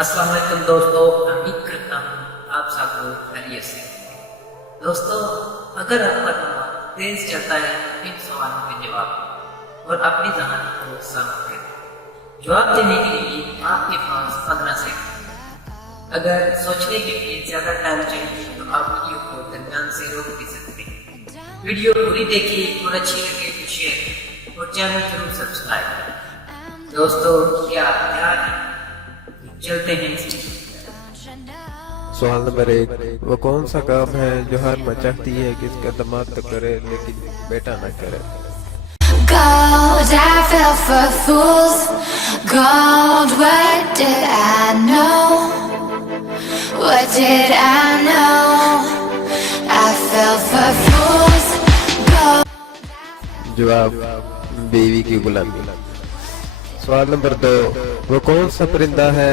अस्सलाम वालेकुम दोस्तों, उम्मीद करता हूँ आप सब लोग खैरियत से हैं। दोस्तों, अगर आपका दिमाग तेज चलता है इन सवालों के जवाब और अपनी जहानी को साफ करें। जवाब देने के लिए आपके पास 15 सेकंड। अगर सोचने के लिए ज्यादा टाइम चाहिए तो आप वीडियो को दरमियान से रोक भी सकते हैं। वीडियो पूरी देखिए और अच्छी लगे तो शेयर और चैनल जरूर सब्सक्राइब करें। दोस्तों, क्या ध्यान है, चलते हैं। सवाल नंबर 1, वो कौन सा काम है जो हर माँ चाहती है कि इसका दामाद तो करे लेकिन बेटा ना करे। Gold, I fell for fools. Gold, what did I know? What did I know? I fell for fools. Gold. जवाब, बीवी की गुलामी। सवाल नंबर 2, वो कौन सा परिंदा है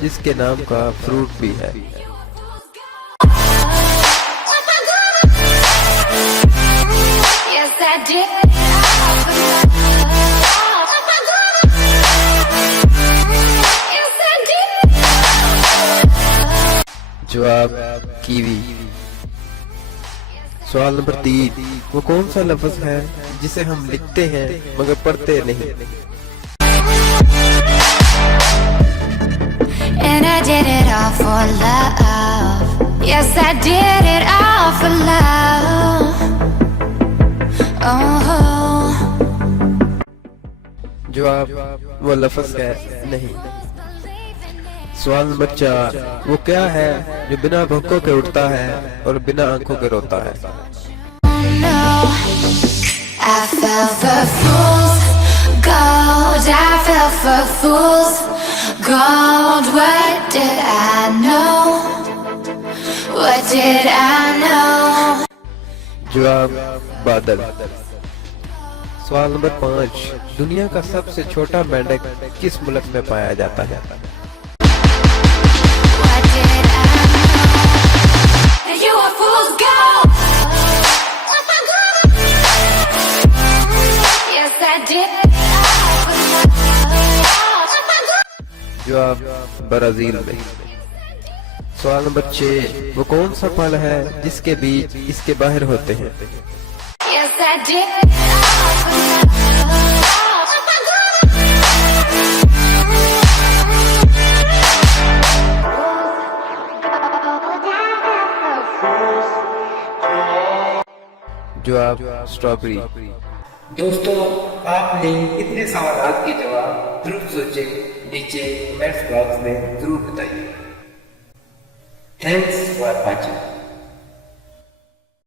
जिसके नाम का फ्रूट भी है। Yes, I did. Yes, I did. जवाब, कीवी। सवाल नंबर 3, वो कौन सा लफ्ज है जिसे हम लिखते हैं मगर पढ़ते नहीं। And I did it all for love. Yes, I did it all for love. Oh. जवाब, वो लफ्ज है नहीं। सवाल नंबर 4, वो क्या है जो बिना भौंकों के उठता है और बिना आंखों के रोता है। No, I fell for fools. Gold, I fell for fools. Gold, what did I know? What did I know? जवाब, बादल। सवाल नंबर 5, दुनिया का सबसे छोटा मेंढक किस मुल्क में पाया जाता है। What did I know? You a fool's gold. Yes, I did. जवाब, ब्राजील में। सवाल नंबर 6, वो कौन सा फल है जिसके बीज इसके बाहर होते हैं। Yes, I did. जवाब, स्ट्रॉबेरी। दोस्तों, आपने कितने सवाल के जवाब जरूर सोचे, नीचे कमेंट्स बॉक्स में जरूर बताइए। Thanks for watching.